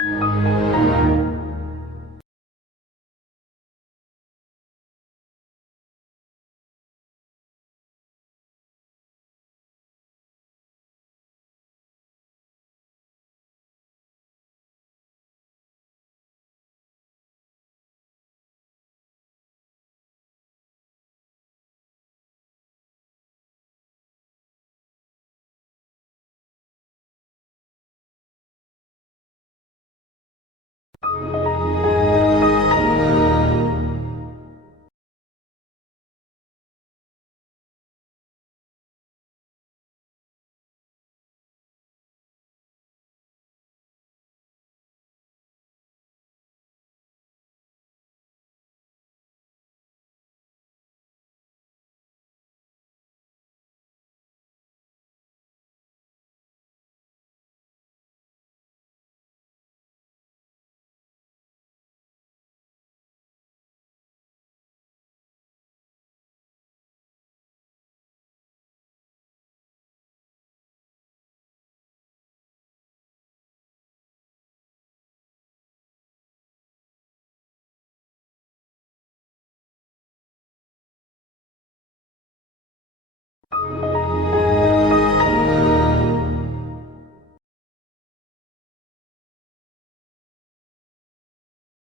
thank you